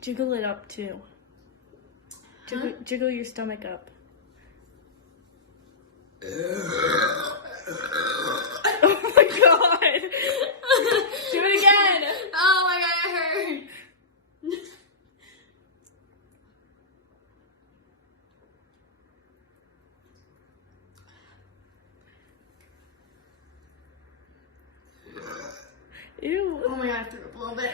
Jiggle it up too. Jiggle your stomach up. Oh my god! Do it again! Oh my god, it hurts! Ew. Oh my god, I threw up a little bit.